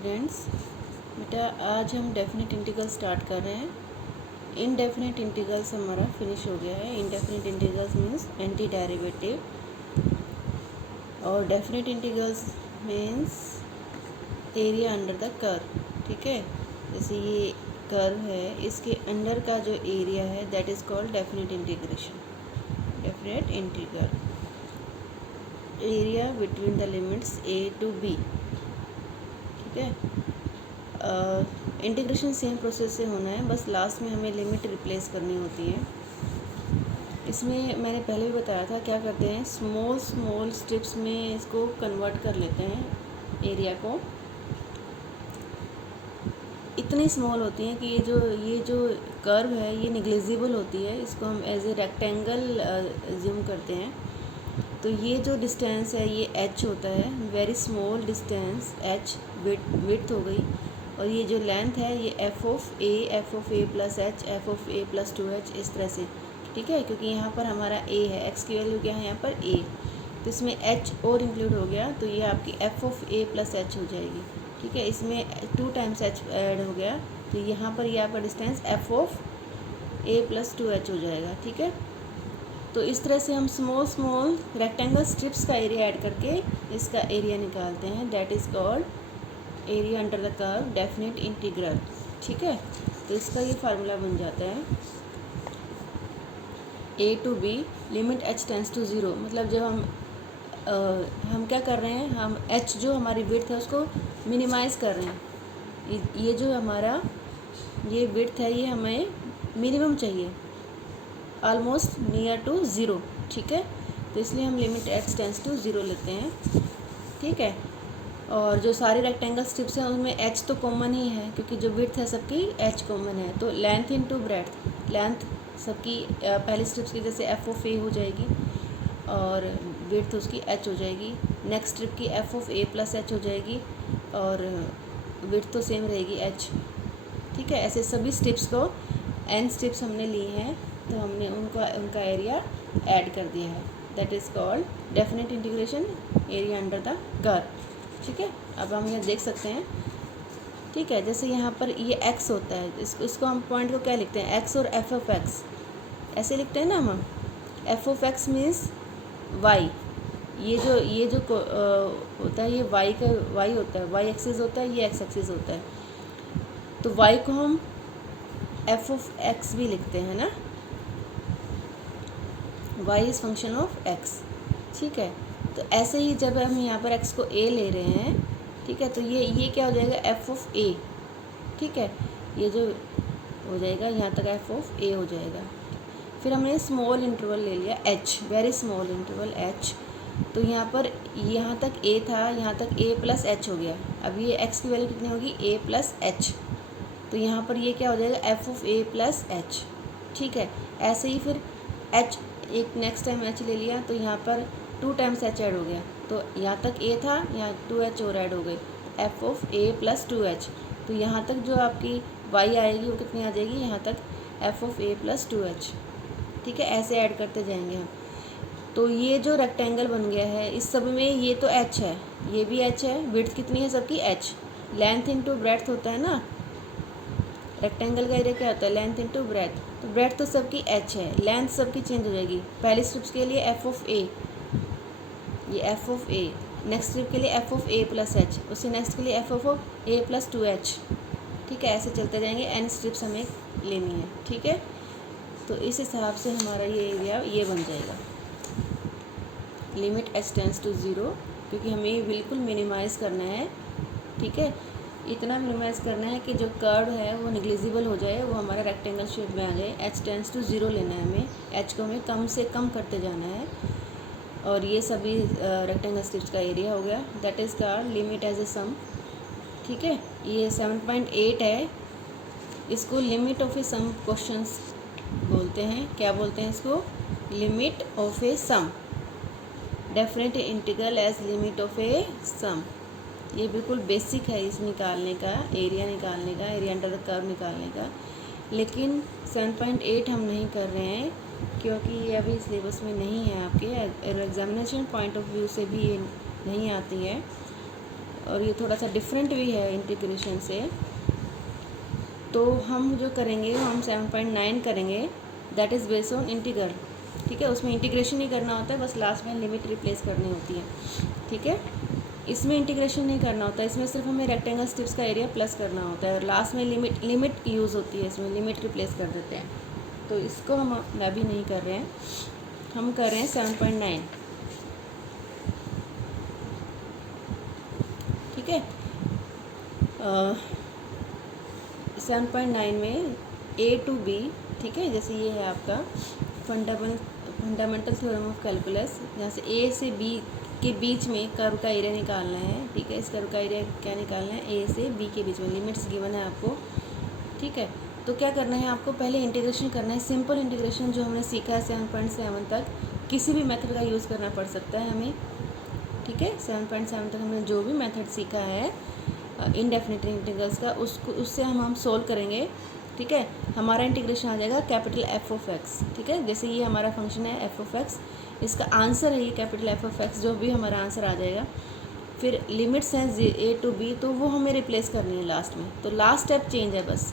Students, बेटा आज हम डेफिनेट इंटीग्रल स्टार्ट कर रहे हैं। इनडेफिनेट इंटीग्रल्स हमारा फिनिश हो गया है। Indefinite integrals means anti derivative, और definite integrals means area under the curve. ठीक है, जैसे ये कर्व है, इसके अंडर का जो एरिया है that is called definite integration. Definite integral area between the limits a to b। ठीक है, इंटीग्रेशन सेम प्रोसेस से होना है, बस लास्ट में हमें लिमिट रिप्लेस करनी होती है। इसमें मैंने पहले भी बताया था क्या करते हैं, स्मॉल स्मॉल स्टेप्स में इसको कन्वर्ट कर लेते हैं। एरिया को इतनी स्मॉल होती हैं कि ये जो कर्व है ये निग्लिजिबल होती है। इसको हम एज ए रेक्टेंगल ज्यूम करते हैं। तो ये जो डिस्टेंस है ये h होता है, very small distance h width हो गई। और ये जो लेंथ है ये f of a plus h, f of a plus 2h, इस तरह से। ठीक है, क्योंकि यहाँ पर हमारा a है, x की वैल्यू क्या है यहाँ पर a, तो इसमें h और इंक्लूड हो गया, तो ये आपकी f of a plus h हो जाएगी। ठीक है, इसमें 2 टाइम्स h ऐड हो गया, तो यहाँ पर ये आपका distance f of a plus 2h हो जाएगा। ठीक है, तो इस तरह से हम स्मॉल रेक्टेंगल स्ट्रिप्स का एरिया ऐड करके इसका एरिया निकालते हैं। That is called area under the curve definite integral. ठीक है, तो इसका ये फार्मूला बन जाता है a to b limit h tends to 0। मतलब जब हम क्या कर रहे हैं, हम h जो हमारी विड्थ है उसको मिनिमाइज़ कर रहे हैं। ये जो हमारा ये विड्थ है ये हमें मिनिमम चाहिए, ऑलमोस्ट नियर टू 0। ठीक है, तो इसलिए हम लिमिट x टेंस टू 0 लेते हैं। ठीक है, और जो सारे रेक्टेंगल स्ट्रिप्स हैं उनमें h तो कॉमन ही है, क्योंकि जो विड्थ है सबकी h कॉमन है। तो लेंथ इनटू ब्रेड्थ, लेंथ सबकी पहली स्ट्रिप्स की जैसे f ऑफ a हो जाएगी और विड्थ उसकी h हो जाएगी। नेक्स्ट स्ट्रिप की f of a plus h हो जाएगी और विड्थ तो सेम रहेगी h। ठीक है, ऐसे सभी स्ट्रिप्स को n स्ट्रिप्स हमने ली हैं, तो हमने उनका एरिया ऐड कर दिया है। That is called definite integration area under the curve. ठीक है, अब हम यह देख सकते हैं। ठीक है, जैसे यहाँ पर ये x होता है, इसको हम पॉइंट को क्या लिखते हैं, x और f ऑफ x ऐसे लिखते हैं ना हम। f of x means y। ये जो होता है ये y होता है, y एक्सिस होता है, ये x एक्सिस होता है। तो y को हम f ऑफ x भी लिखते हैं ना, y is function of x। ठीक है, तो ऐसे ही जब हम यहाँ पर x को a ले रहे हैं, ठीक है, तो ये क्या हो जाएगा, f ऑफ a। ठीक है, ये जो हो जाएगा यहाँ तक f ऑफ a हो जाएगा। फिर हमने स्मॉल इंटरवल ले लिया h, very small interval h। तो यहाँ पर यहाँ तक a था, यहाँ तक a प्लस h हो गया। अब ये x की वैल्यू कितनी होगी, a प्लस h। तो यहाँ पर ये क्या हो जाएगा, f of a plus h। ठीक है, ऐसे ही फिर h, एक नेक्स्ट टाइम h ले लिया, तो यहाँ पर 2 टाइम्स h ऐड हो गया। तो यहाँ तक a था, यहाँ 2h और ऐड हो गई, f of a plus 2h। तो यहाँ तक जो आपकी y आएगी वो कितनी आ जाएगी, यहाँ तक f of a plus 2h। ठीक है, ऐसे ऐड करते जाएंगे हम। तो ये जो रेक्टेंगल बन गया है, इस सब में ये तो h है, ये भी h है। विड्थ कितनी है सबकी, h। लेंथ इंटू ब्रेड्थ होता है ना, रेक्टेंगल का एरिया क्या होता है, लेंथ इंटू ब्रेड्थ। तो ब्रेड्थ तो सबकी h है, लेंथ सबकी चेंज हो जाएगी। पहली स्ट्रिप्स के लिए f ऑफ a, ये f of a। Next strip के लिए f of a plus h, उससे नेक्स्ट के लिए f of a plus 2h। ठीक है, ऐसे चलते जाएंगे, n स्ट्रिप्स हमें लेनी है। ठीक है, तो इस हिसाब से हमारा ये एरिया ये बन जाएगा, लिमिट h टेंस टू 0, क्योंकि हमें ये बिल्कुल मिनिमाइज़ करना है। ठीक है, इतना मिनिमाइज़ करना है कि जो कर्व है वो निग्लिजिबल हो जाए, वो हमारा रेक्टेंगल शेप में आ जाए। h टेंस टू 0 लेना है हमें, h को हमें कम से कम करते जाना है। और ये सभी रेक्टेंगल स्ट्रिप्स का एरिया हो गया। दैट इज़ का लिमिट एज ए सम। ठीक है, ये 7.8 है, इसको limit of a sum questions बोलते हैं। क्या बोलते हैं इसको, limit of a sum, definite integral as limit of a sum. ये बिल्कुल बेसिक है इस निकालने का, एरिया निकालने का, एरिया अंडर द कर्व निकालने का। लेकिन 7.8 हम नहीं कर रहे हैं, क्योंकि ये अभी सिलेबस में नहीं है आपके, एग्जामिनेशन पॉइंट ऑफ व्यू से भी ये नहीं आती है। और ये थोड़ा सा डिफरेंट भी है इंटीग्रेशन से। तो हम जो करेंगे हम 7.9 करेंगे, that is based on integral. ठीक है, उसमें इंटीग्रेशन ही करना होता है, बस लास्ट में लिमिट रिप्लेस करनी होती है। ठीक है, इसमें इंटीग्रेशन नहीं करना होता है, इसमें सिर्फ हमें रेक्टेंगल स्ट्रिप्स का एरिया प्लस करना होता है और लास्ट में लिमिट यूज़ होती है, इसमें लिमिट रिप्लेस कर देते हैं। तो इसको हम अभी नहीं कर रहे हैं, हम कर रहे हैं 7.9। ठीक है, 7.9 में A to B, ठीक है, जैसे ये है आपका फंडामेंटल थ्योरम ऑफ कैलकुलस, यहाँ से A से B के बीच में कर्व का एरिया निकालना है। ठीक है, इस कर्व का एरिया क्या निकालना है, A से B के बीच में, लिमिट्स गिवन है आपको। ठीक है, तो क्या करना है आपको, पहले इंटीग्रेशन करना है, सिंपल इंटीग्रेशन जो हमने सीखा है 7.7 तक, किसी भी मेथड का यूज़ करना पड़ सकता है हमें। ठीक है, 7.7 तक हमने जो भी मेथड सीखा है इनडेफिनिट इंटीग्रल्स का, उससे हम सोल्व करेंगे। ठीक है, हमारा इंटीग्रेशन आ जाएगा कैपिटल एफ ऑफ एक्स। ठीक है, जैसे ये हमारा फंक्शन है एफ ऑफ एक्स, इसका आंसर है ये कैपिटल एफ ऑफ एक्स, जो भी हमारा आंसर आ जाएगा। फिर लिमिट्स हैं A to B, तो वो हमें रिप्लेस करनी है लास्ट में। तो लास्ट स्टेप चेंज है, बस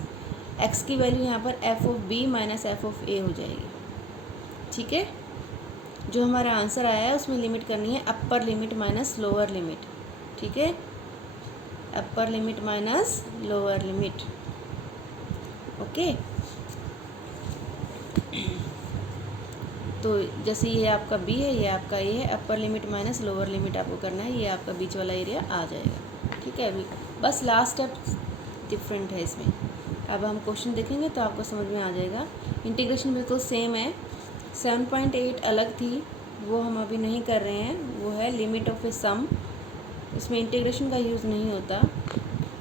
एक्स की वैल्यू यहाँ पर F of B minus F of A हो जाएगी। ठीक है, जो हमारा आंसर आया है उसमें लिमिट करनी है upper limit minus lower limit. ठीक है, upper limit minus lower limit. Okay, तो जैसे ये आपका बी है, ये आपका ए है, upper limit minus lower limit आपको करना है, ये आपका बीच वाला एरिया आ जाएगा। ठीक है, अभी बस लास्ट स्टेप डिफरेंट है इसमें। अब हम क्वेश्चन देखेंगे तो आपको समझ में आ जाएगा। इंटीग्रेशन बिल्कुल सेम है, 7.8 अलग थी, वो हम अभी नहीं कर रहे हैं, वो है लिमिट ऑफ ए सम, इसमें इंटीग्रेशन का यूज़ नहीं होता,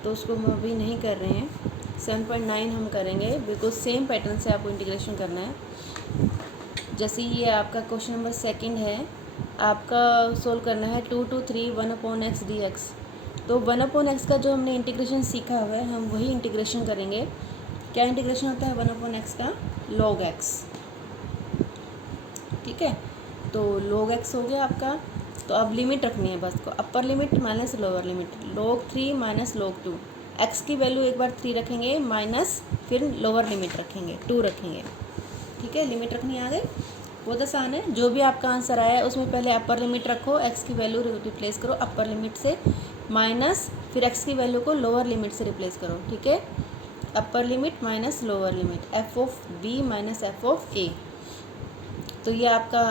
तो उसको हम अभी नहीं कर रहे हैं। 7.9 हम करेंगे, बिल्कुल सेम पैटर्न से आपको इंटीग्रेशन करना है। जैसे ये आपका क्वेश्चन नंबर 2 है, आपका सोल्व करना है 2 to 3 1/x dx। तो 1/x का जो हमने इंटीग्रेशन सीखा हुआ है, हम वही इंटीग्रेशन करेंगे। क्या इंटीग्रेशन होता है 1/x का, log x। ठीक है, तो log x हो गया आपका। तो अब लिमिट रखनी है बस को, अपर limit minus lower limit, log 3 minus log 2। x की वैल्यू एक बार 3 रखेंगे, माइनस फिर लोअर लिमिट रखेंगे 2 रखेंगे। ठीक है, लिमिट रखनी आ गई, बहुत आसान है। जो भी आपका आंसर आया है उसमें पहले अपर लिमिट रखो, एक्स की वैल्यू रिप्लेस करो अपर लिमिट से, माइनस फिर एक्स की वैल्यू को लोअर लिमिट से रिप्लेस करो। ठीक है, upper limit minus lower limit, F of B minus F of A. तो ये आपका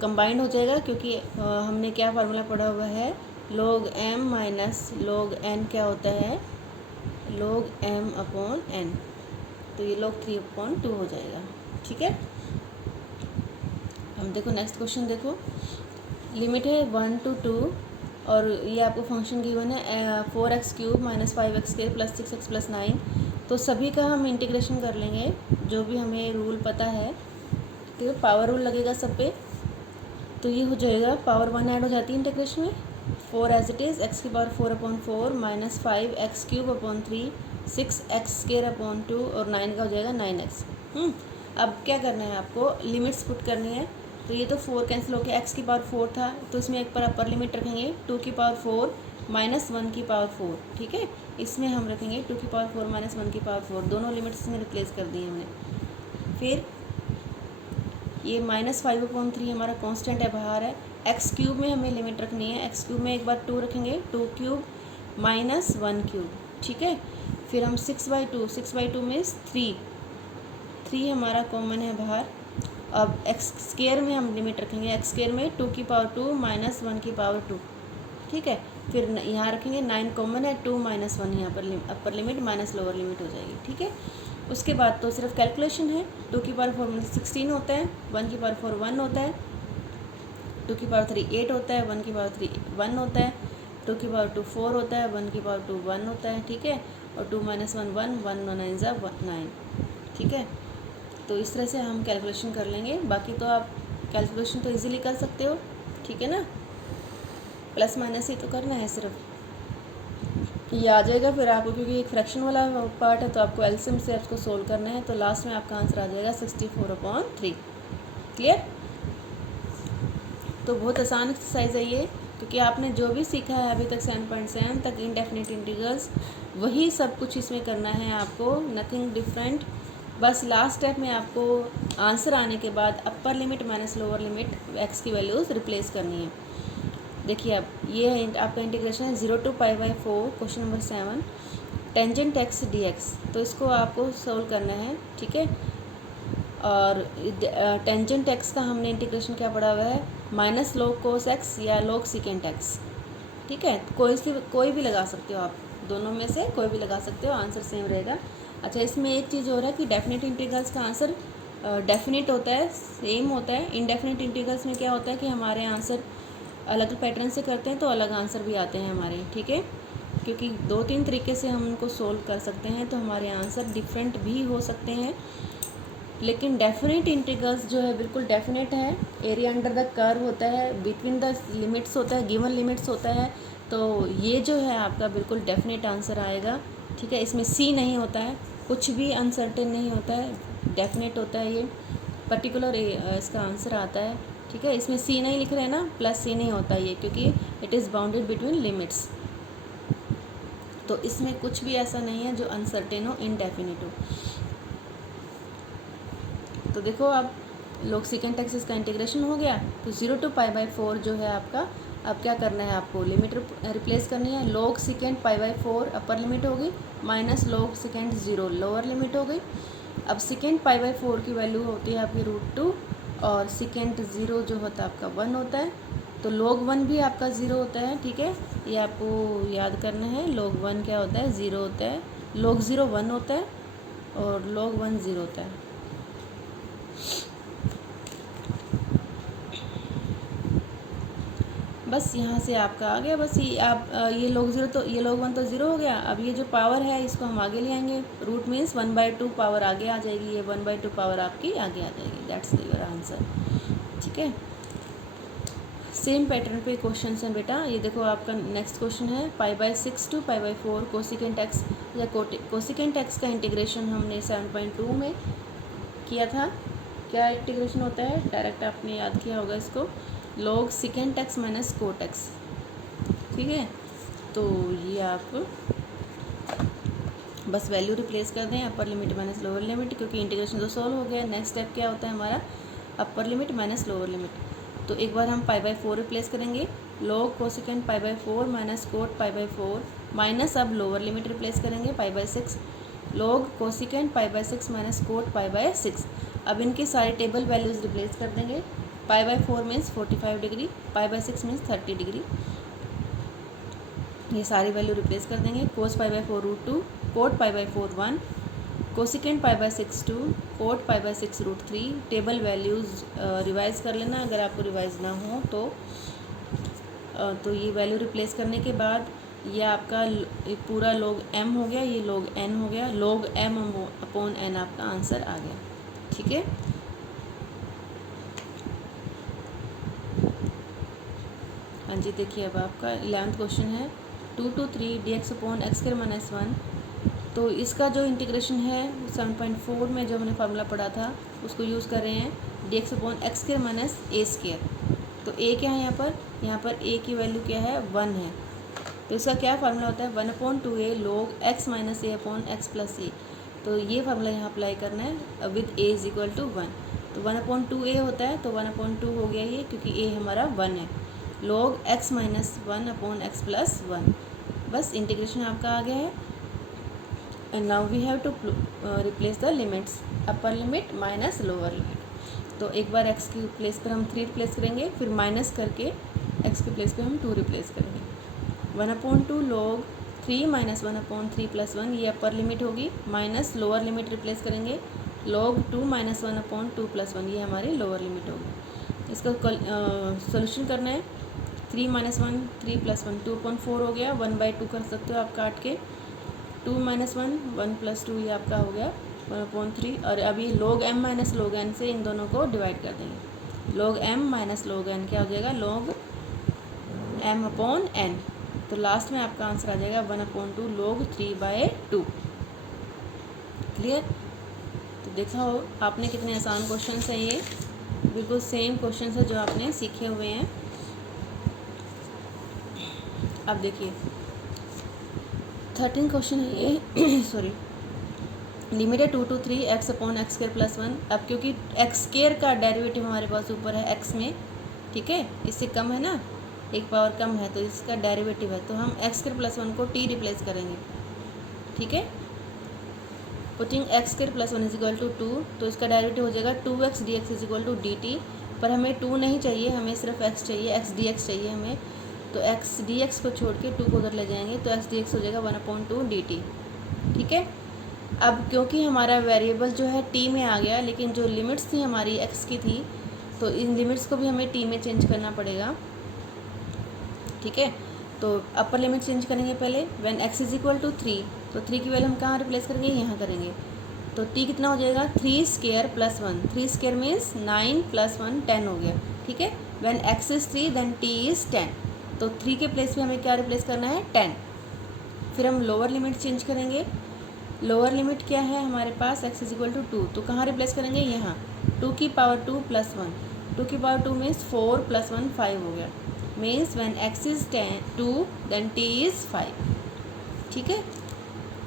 कंबाइंड हो जाएगा, क्योंकि हमने क्या फार्मूला पढ़ा हुआ है, log m minus log n क्या होता है, log m अपॉन n। तो ये log 3/2 हो जाएगा। ठीक है, हम देखो नेक्स्ट क्वेश्चन देखो, लिमिट है 1 to 2 और ये आपको फंक्शन गिवन है 4x³ minus 5x² plus 6x plus 9। तो सभी का हम इंटीग्रेशन कर लेंगे, जो भी हमें रूल पता है। ठीक है, पावर रूल लगेगा सब पे, तो ये हो जाएगा पावर 1 ऐड हो जाती है इंटीग्रेशन में, 4 as it is, x⁴/4 minus 5x³ 3 6x² और 9 का हो जाएगा 9x। अब क्या करना है आपको, लिमिट्स पुट करनी है। तो ये तो 4 कैंसिल हो गया, x⁴ था, तो इसमें एक पर अपर लिमिट रखेंगे 2⁴ माइनस 1⁴। ठीक है, इसमें हम रखेंगे 2⁴ माइनस 1⁴, दोनों लिमिट्स में रिप्लेस कर दिए हमने। फिर ये माइनस 5/3 हमारा कांस्टेंट है, बाहर है। x³ में हमें लिमिट रखनी है, x³ में एक बार 2 रखेंगे, 2³ माइनस 1³। ठीक है, फिर हम 6/2 में 3 हमारा कॉमन है बाहर। अब x² में हम लिमिट रखेंगे, x² में 2⁴ माइनस 1⁴। ठीक है, फिर यहाँ रखेंगे 9 कॉमन है, 2 माइनस 1 यहाँ पर अपर लिमिट माइनस लोअर लिमिट हो जाएगी। ठीक है, उसके बाद तो सिर्फ कैलकुलेशन है, 2⁴ 16 होता है, 1⁴ 1 होता है, 2⁵ 8 होता है, 1⁵ 1 होता है, 2⁵ 4 होता है, 1⁵ 1 होता है। ठीक है, और 2 माइनस 1 1, 1 9 9। ठीक है, तो इस तरह से हम कैलकुलेशन कर लेंगे। बाकी तो आप कैलकुलेशन तो इजीली कर सकते हो। ठीक है ना, प्लस माइनस ही तो करना है सिर्फ, ये आ जाएगा फिर आपको, क्योंकि एक फ्रैक्शन वाला पार्ट है तो आपको एलसीएम से आपको सोल्व करना है। तो लास्ट में आपका आंसर आ जाएगा 64/3। क्लियर, तो बहुत आसान एक्सरसाइज है ये, क्योंकि आपने जो भी सीखा है अभी तक 7.7 तक इनडेफिनिट इंटीग्रल्स, वही सब कुछ इसमें करना है आपको, नथिंग डिफरेंट। बस लास्ट स्टेप में आपको आंसर आने के बाद अपर limit minus lower limit x की वैल्यूज़ रिप्लेस करनी है। देखिए अब ये है आपका इंटीग्रेशन है 0 to π/4, question number 7, tangent X D X. तो इसको आपको सोल्व करना है, ठीक है। और टेंजेंट एक्स का हमने इंटीग्रेशन क्या पढ़ा हुआ है, माइनस log cos एक्स या log secant एक्स, ठीक है। कोई भी लगा सकते हो आप, दोनों में से कोई भी लगा सकते हो, आंसर सेम रहेगा। अच्छा, इसमें एक चीज़ हो रहा है कि डेफिनेट इंटीग्रल्स का आंसर डेफिनेट होता है, सेम होता है। इनडेफिनेट इंटीग्रल्स में क्या होता है कि हमारे आंसर अलग पैटर्न से करते हैं तो अलग आंसर भी आते हैं हमारे, ठीक है। क्योंकि 2-3 तरीके से हम उनको सोल्व कर सकते हैं तो हमारे आंसर डिफरेंट भी हो सकते हैं। लेकिन डेफिनेट इंटीग्रल्स जो है बिल्कुल डेफिनेट है। एरिया अंडर द कर्व होता है, बिटवीन द लिमिट्स होता है, गिवन लिमिट्स होता है। तो ये जो है आपका बिल्कुल डेफिनेट आंसर आएगा, ठीक है। इसमें सी नहीं होता है, कुछ भी अनसर्टेन नहीं होता है, डेफिनेट होता है ये, पर्टिकुलर इसका आंसर आता है, ठीक है। इसमें सी नहीं लिख रहे हैं ना, प्लस सी नहीं होता ये, क्योंकि it is bounded between limits. तो इसमें कुछ भी ऐसा नहीं है जो अनसर्टेन हो, इनडेफिनिट हो। तो देखो अब log secant x इसका इंटीग्रेशन हो गया, तो 0 to π/4 जो है आपका, अब क्या करना है आपको, लिमिट रिप्लेस करनी है। log secant π/4 अपर लिमिट होगी, minus log secant 0 lower limit हो गई। अब secant π/4 की वैल्यू होती है आपकी √2 और secant 0 जो होता है आपका 1 होता है। तो log 1 भी आपका 0 होता है, ठीक है। ये आपको याद करना है, log 1 क्या होता है, 0 होता है, log 0 1 होता है और log 1 0 होता है। बस यहाँ से आपका आ गया। बस ये आप ये log 0 तो ये log 1 तो 0 हो गया। अब ये जो पावर है इसको हम आगे ले आएंगे, रूट मीन्स 1/2 पावर आगे आ जाएगी, ये 1/2 पावर आपकी आगे आ जाएगी। दैट्स योर आंसर, ठीक है। सेम पैटर्न पे क्वेश्चन हैं बेटा। ये देखो आपका नेक्स्ट क्वेश्चन है, π/6 to π/4 कोसिकेंट एक्स या कोसिकेंट एक्स का इंटीग्रेशन हमने 7.2 में किया था। क्या इंटीग्रेशन होता है, डायरेक्ट आपने याद किया होगा इसको, log secant x minus cot x, ठीक है। तो ये आप बस वैल्यू रिप्लेस कर दें, upper limit minus lower limit, क्योंकि इंटीग्रेशन तो सॉल्व हो गया। नेक्स्ट स्टेप क्या होता है हमारा, upper limit minus lower limit. तो एक बार हम π/4 रिप्लेस करेंगे, log cosecant π/4 minus cot π/4 minus, अब लोअर लिमिट रिप्लेस करेंगे π/6, log कोसिकेंट π/6 माइनस कोट π/6। अब इनकी सारी टेबल वैल्यूज़ रिप्लेस कर देंगे। π/4 मीन्स 45 डिग्री, π/6 मीन्स 30 डिग्री, ये सारी वैल्यू रिप्लेस कर देंगे। Cos π/4 √2, cot π/4 1, cosecant π/6 2, cot π/6 √3। Table values revise कर लेना अगर आपको रिवाइज ना हो तो ये वैल्यू रिप्लेस करने के बाद ये आपका पूरा log m हो गया, ये log n हो गया, log m अपॉन n आपका आंसर आ गया, ठीक है। हाँ जी, देखिए अब आपका 11th क्वेश्चन है, 2 to 3 dx upon X square minus 1। तो इसका जो इंटीग्रेशन है 7.4 में जो हमने फार्मूला पढ़ा था उसको यूज़ कर रहे हैं, dx upon X square minus A square. तो a क्या है यहाँ पर a की वैल्यू क्या है, 1 है। तो इसका क्या फार्मूला होता है, 1/2a log x minus a upon x plus a. तो ये फार्मूला यहाँ अप्लाई करना है with a is equal to 1। तो 1/2a होता है, तो 1/2 हो गया ये, क्योंकि a हमारा 1 है, log x minus 1 upon x plus 1। बस इंटीग्रेशन आपका आ गया है। And now we have to replace the limits, upper limit minus lower limit. तो एक बार x की प्लेस पर हम 3 रिप्लेस करेंगे, फिर माइनस करके x की प्लेस पे हम 2 रिप्लेस करेंगे। 1/2 log 3 माइनस 1/3 प्लस 1, ये अपर लिमिट होगी, माइनस लोअर लिमिट रिप्लेस करेंगे, log 2 माइनस 1/2 प्लस 1, ये हमारी लोअर लिमिट होगी। इसका सोल्यूशन करना है, 3 माइनस 1 3 प्लस 1 2/4 हो गया, 1/2 कर सकते हो आप काट के, 2 माइनस 1 1 प्लस 2, ये आपका हो गया 1/3। और अभी log m minus log n से इन दोनों को डिवाइड कर देंगे, log m minus log n क्या हो जाएगा, log m अपॉन n। तो लास्ट में आपका आंसर आ जाएगा 1/2 log 3/2। क्लियर। तो देखा हो आपने कितने आसान क्वेश्चन हैं, ये बिल्कुल सेम क्वेश्चन है जो आपने सीखे हुए हैं। अब देखिए 13 क्वेश्चन है ये sorry, limited 2 to 3 x upon X square plus 1। अब क्योंकि एक्स स्क्वायर का डेरिवेटिव हमारे पास ऊपर है एक्स में, ठीक है, इससे कम है ना, एक पावर कम है, तो इसका डेरिवेटिव है, तो हम एक्स स्क्वायर प्लस 1 को टी रिप्लेस करेंगे, ठीक है। Putting x square plus 1 is equal to 2, तो इसका डेरिवेटिव हो जाएगा 2x d x is equal to d t. पर हमें 2 नहीं चाहिए, हमें सिर्फ x चाहिए, x डी एक्स चाहिए हमें, तो x डी एक्स को छोड़ के 2 को उधर ले जाएंगे, तो x डी एक्स हो जाएगा 1/2 डी टी, ठीक है। अब क्योंकि हमारा वेरिएबल जो है t में आ गया, लेकिन जो लिमिट्स थी हमारी x की थी, तो इन लिमिट्स को भी हमें t में चेंज करना पड़ेगा, ठीक है। तो अपर लिमिट चेंज करेंगे पहले, when x is equal to 3, तो 3 की वैल्यू हम कहाँ रिप्लेस करेंगे, यहाँ करेंगे, तो t कितना हो जाएगा 3 square plus 1, 3 square means 9 plus 1 10 हो गया, ठीक है। When x is 3 then t is 10, तो 3 के प्लेस में हमें क्या रिप्लेस करना है 10। फिर हम लोअर लिमिट चेंज करेंगे, लोअर लिमिट क्या है हमारे पास, x इज इक्वल टू 2, तो कहाँ रिप्लेस करेंगे, यहाँ 2 की पावर 2 प्लस 1, 2 की पावर 2 मीन्स 4 प्लस 1 5 हो गया, means when x is 2 then t is 5, ठीक है।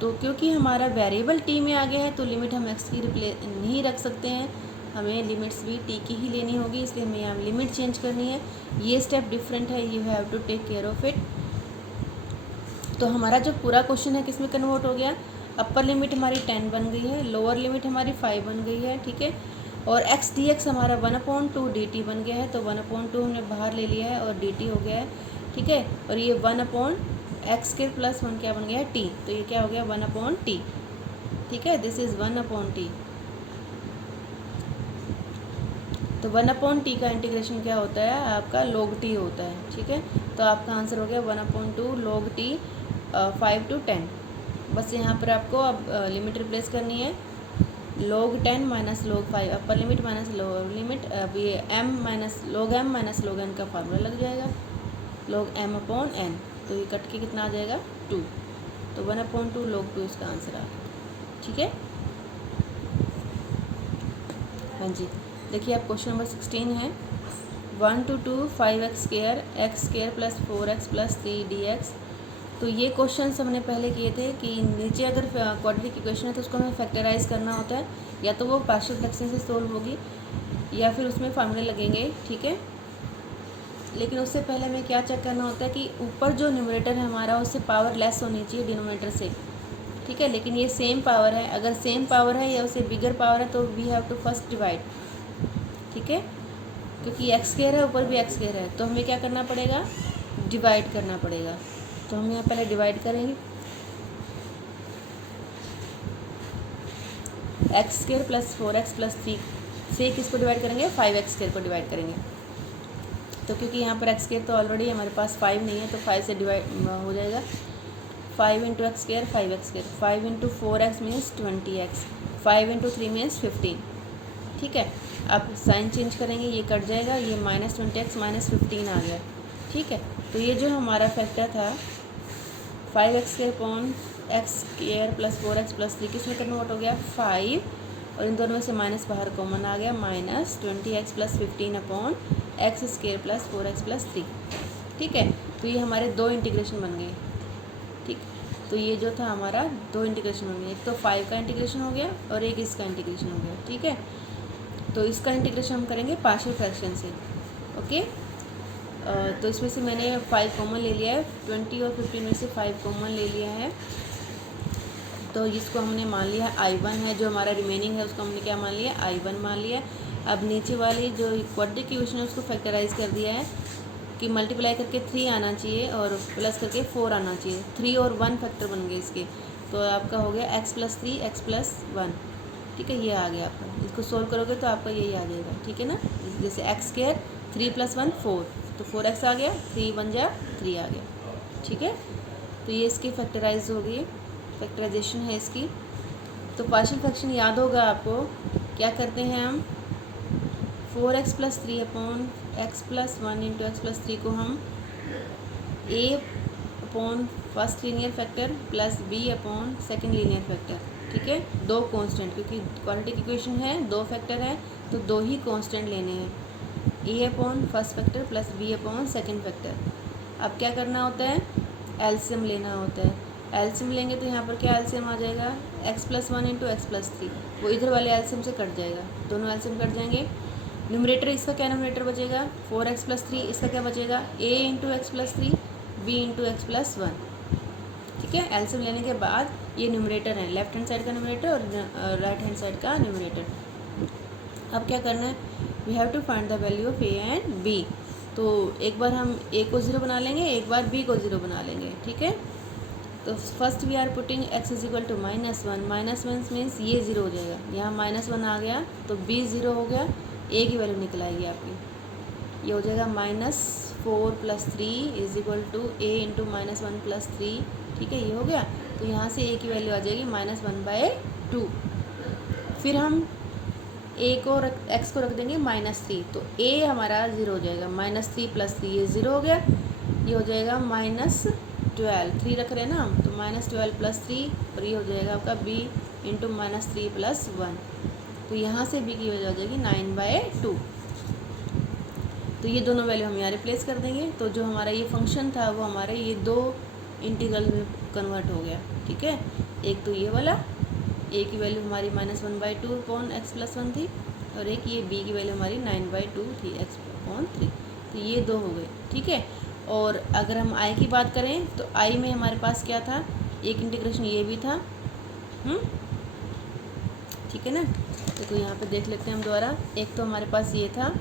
तो क्योंकि हमारा वेरिएबल t में आ गया है, तो लिमिट हम x की नहीं रख सकते हैं, हमें लिमिट्स भी t की ही लेनी होगी, इसलिए हमें यहाँ लिमिट चेंज करनी है। ये स्टेप डिफरेंट है, you have to take care of it. तो हमारा जो पूरा क्वेश्चन है किस में कन्वर्ट हो गया, अपर लिमिट हमारी 10 बन गई है, लोअर लिमिट हमारी 5 बन गई है, ठीक है, और x डी एक्स हमारा 1/2 डी टी बन गया है, तो 1/2 हमने बाहर ले लिया है और डी टी हो गया है, ठीक है। और ये 1/x स्क्वायर प्लस 1 क्या बन गया है, t, तो ये क्या हो गया 1/t, ठीक है, दिस इज़ 1/t। तो 1/t का इंटीग्रेशन क्या होता है आपका, log t होता है, ठीक है। तो आपका आंसर हो गया 1/2 log t 5 to 10। बस यहाँ पर आपको अब लिमिट रिप्लेस करनी है, log 10 माइनस log 5, अपर लिमिट माइनस लोअर लिमिट, अब ये m minus log m minus log n का फार्मूला लग जाएगा, log m/n, तो ये कट के कितना आ जाएगा 2, तो 1/2 log 2 इसका आंसर आ गया, ठीक है। हाँ जी, देखिए आप क्वेश्चन नंबर 16 है, 1 to 2 5x square x square plus 4x plus 3 D X. तो ये क्वेश्चन हमने पहले किए थे कि नीचे अगर क्वाड्रेटिक इक्वेशन है तो उसको हमें फैक्टराइज करना होता है, या तो वो पार्शियल फ्रैक्शन से सोल्व होगी या फिर उसमें फार्मूले लगेंगे, ठीक है। लेकिन उससे पहले हमें क्या चेक करना होता है कि ऊपर जो न्यूमरेटर है हमारा उससे पावर लेस होनी चाहिए डिनोमिनेटर से, ठीक है। लेकिन ये सेम पावर है, अगर सेम पावर है या उससे बिगर पावर है तो we have to first divide, ठीक है, क्योंकि एक्स स्क्वायर है ऊपर भी एक्स स्क्वायर है, तो हमें क्या करना पड़ेगा, डिवाइड करना पड़ेगा। तो हम यहाँ पहले डिवाइड करेंगे, x square plus 4x plus 3 से किसको डिवाइड करेंगे, 5x स्क्वायर को डिवाइड करेंगे। तो क्योंकि यहाँ पर एक्स स्क्वायर तो ऑलरेडी हमारे पास 5 नहीं है, तो 5 से डिवाइड हो जाएगा, 5 into x square 5x square, 5 into 4x means 20x, 5 into 3 means 15, ठीक है। अब साइन चेंज करेंगे, ये कट जाएगा, ये -20x -15 आ गया, ठीक है। तो ये जो हमारा फैक्टर था 5x square upon X square plus 4x plus 3 किस में कन्वर्ट हो गया 5, और इन दोनों में से माइनस बाहर कॉमन आ गया, -20x plus 15 upon X square plus 4x plus 3, ठीक है। तो ये हमारे दो इंटीग्रेशन बन गए, ठीक। तो ये जो था हमारा दो इंटीग्रेशन बन गए, एक तो 5 का इंटीग्रेशन हो गया और एक इसका इंटीग्रेशन हो गया, ठीक है। तो इसका इंटीग्रेशन हम करेंगे पार्शियल फ्रैक्शन से, ओके। तो इसमें से मैंने 5 कॉमन ले लिया है, 20 और 15 में से 5 कॉमन ले लिया है, तो इसको हमने मान लिया I1 है, जो हमारा रिमेनिंग है उसको हमने क्या मान लिया I1 मान लिया। अब नीचे वाली जो क्वाड्रेटिक इक्वेशन है उसको फैक्टराइज कर दिया है कि मल्टीप्लाई करके 3 आना चाहिए और प्लस करके 4 आना चाहिए, 3 और 1 फैक्टर बन गए इसके, तो आपका हो गया x प्लस 3 x प्लस 1, ठीक है। ये आ गया आपका, इसको सोल्व करोगे तो आपका यही आ जाएगा, ठीक है ना। जैसे एक्स स्क्वायर 3 + 1 4, तो 4x आ गया, 3 बन जा 3 आ गया, ठीक है। तो ये इसकी फैक्टराइज हो गई, फैक्टराइजेशन है इसकी। तो पार्शियल फ्रैक्शन याद होगा आपको, क्या करते हैं हम 4x plus 3 upon x plus 1 into x plus 3 को हम a upon first linear factor plus b upon second linear factor, ठीक है। दो कांस्टेंट, क्योंकि क्वाड्रेटिक इक्वेशन है, दो फैक्टर है तो दो ही कांस्टेंट लेने हैं, a upon first factor plus b upon second factor. अब क्या करना होता है, एलसीएम लेना होता है। एलसीएम लेंगे तो यहाँ पर क्या एलसीएम आ जाएगा, x+1 इंटू x+3, वो इधर वाले एलसीएम से कट जाएगा, दोनों एलसीएम कट जाएंगे। न्यूमरेटर इसका क्या न्यूमरेटर बचेगा 4x+3, इसका क्या बचेगा a into x+3 b into x+1। ठीक है, एलसीएम लेने के बाद ये न्यूमरेटर है, लेफ्ट हैंड साइड का न्यूमरेटर और राइट हैंड साइड का न्यूमरेटर। अब क्या करना है, we have to find the value of a and b। तो एक बार हम a को 0 बना लेंगे, एक बार b को 0 बना लेंगे। ठीक है, तो first we are putting x is equal to -1, -1 means ये 0 हो जाएगा, यहाँ -1 आ गया तो b 0 हो गया, a की वैल्यू निकल आएगी आपकी, ये हो जाएगा -4 + 3 is equal to a into -1 + 3। ठीक है, ये हो गया, तो यहाँ से a की वैल्यू आ जाएगी -1/2। फिर हम a को x को रख देंगे -3, तो a हमारा 0 हो जाएगा, -3 + 3 ये 0 हो गया, ये हो जाएगा -12, 3 रख रहे हैं ना हम, तो -12 + 3 और ये हो जाएगा आपका b इंटू -3 + 1। तो यहाँ से b की वैल्यू आ जाएगी 9/2। तो ये दोनों वैल्यू हम यहाँ रिप्लेस कर देंगे, तो जो हमारा ये फंक्शन था वो हमारे ये दो इंटीग्रल में कन्वर्ट हो गया। ठीक है, एक तो ये वाला a की वैल्यू हमारी -1/2/x+1 थी, और एक ये b की वैल्यू हमारी 9/2 थी x/3। तो ये दो हो गए। ठीक है, और अगर हम i की बात करें तो i में हमारे पास क्या था, एक इंटीग्रेशन ये भी था। ठीक है ना, देखो यहाँ पे देख लेते हैं हम दोबारा, एक तो हमारे पास ये था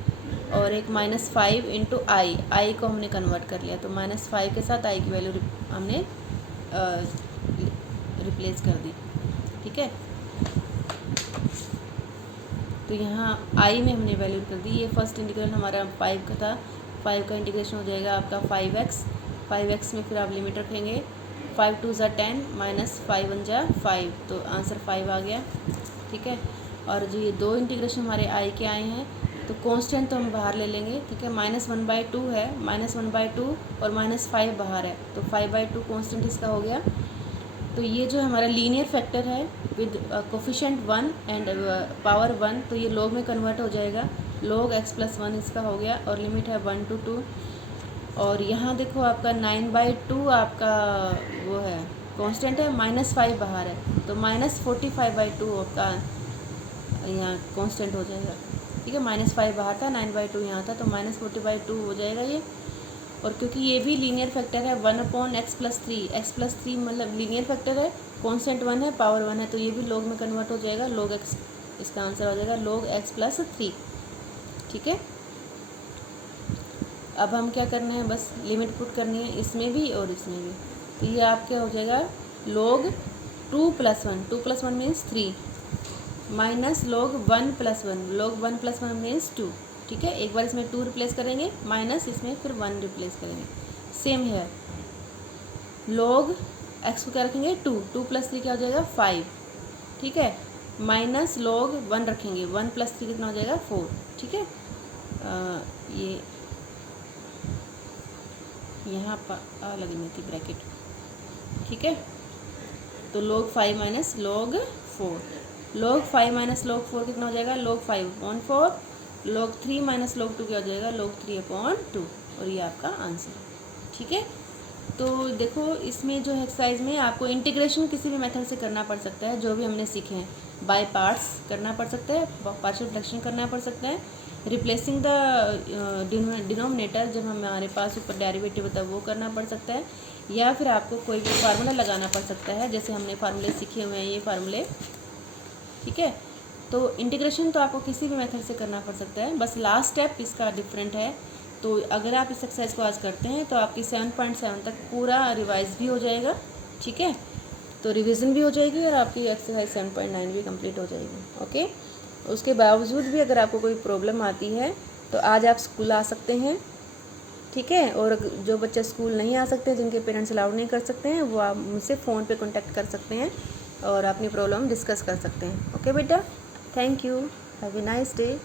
और एक -5 इंटू आई को हमने कन्वर्ट कर लिया, तो -5 के साथ i की वैल्यू हमने रिप्लेस कर दी। ठीक है, तो यहाँ i में हमने वैल्यू कर दी, ये फर्स्ट इंटीग्रल हमारा 5 का था, 5 का इंटीग्रेशन हो जाएगा आपका 5x में फिर आप लिमिट रखेंगे, 5 2 ज़ा 10 -5 1 ज़ा 5, तो आंसर 5 आ गया। ठीक है, और जो ये दो इंटीग्रेशन हमारे i के आए हैं, तो कांस्टेंट तो हम बाहर ले लेंगे। ठीक है, -1/2 है, -1/2 और -5 बाहर है, तो 5/2 कांस्टेंट इसका हो गया। तो ये जो हमारा लीनियर फैक्टर है विद कोफिशिएंट 1 एंड पावर 1, तो ये लॉग में कन्वर्ट हो जाएगा, log x+1 इसका हो गया, और लिमिट है 1 to 2। और यहाँ देखो आपका 9/2 आपका वो है कांस्टेंट है, -5 बाहर है, तो -45/2 आपका यहाँ कांस्टेंट हो जाएगा। ठीक है, -5 बाहर था, 9/2 यहाँ था, तो -40/2 हो जाएगा ये। और क्योंकि ये भी लीनियर फैक्टर है 1/x+3, x+3 मतलब लीनियर फैक्टर है, कांस्टेंट 1 है, पावर 1 है, तो ये भी log में कन्वर्ट हो जाएगा, log x, इसका आंसर हो जाएगा log x+3। ठीक है, अब हम क्या करना है, बस लिमिट पुट करनी है इसमें भी और इसमें भी, तो ये आपके हो जाएगा log 2 + 1, 2 + 1 means 3, minus log 1 + 1, log 1 + 1 means 2। ठीक है, एक बार इसमें 2 रिप्लेस करेंगे, माइनस इसमें फिर 1 रिप्लेस करेंगे, सेम है। log x को क्या रखेंगे 2, 2 + 3 क्या हो जाएगा 5। ठीक है, माइनस log 1 रखेंगे, 1 + 3 कितना हो जाएगा 4। ठीक है, ये यहाँ पर लगनी थी ब्रैकेट। ठीक है, तो log 5 minus log 4, log 5 minus log 4 कितना हो जाएगा log 5/4, log 3 माइनस log 2 क्या हो जाएगा log 3/2, और ये आपका आंसर है। ठीक है, तो देखो इसमें जो एक्सरसाइज में आपको इंटीग्रेशन किसी भी मेथड से करना पड़ सकता है, जो भी हमने सीखे हैं, बाय पार्ट्स करना पड़ सकता है, पार्शियल फ्रैक्शन करना पड़ सकता है, रिप्लेसिंग द डिनोमिनेटर जब हमारे पास ऊपर डेरिवेटिव होता है वो करना पड़ सकता है, या फिर आपको कोई भी फार्मूला लगाना पड़ सकता है, जैसे हमने फार्मूले सीखे हुए हैं ये फार्मूले। ठीक है, तो इंटीग्रेशन तो आपको किसी भी मेथड से करना पड़ सकता है, बस लास्ट स्टेप इसका डिफरेंट है। तो अगर आप इस एक्सरसाइज को आज करते हैं तो आपकी 7.7 तक पूरा रिवाइज भी हो जाएगा। ठीक है, तो रिवीजन भी हो जाएगी और आपकी एक्सरसाइज 7.9 भी कंप्लीट हो जाएगी। ओके, उसके बावजूद भी अगर आपको कोई प्रॉब्लम आती है तो आज आप स्कूल आ सकते हैं। ठीक है, और जो बच्चे स्कूल नहीं आ सकते, जिनके पेरेंट्स अलाउड नहीं कर सकते हैं, वो आप मुझसे फ़ोन पे कांटेक्ट कर सकते हैं और अपनी प्रॉब्लम डिस्कस कर सकते हैं। ओके बेटा, thank you, have a nice day.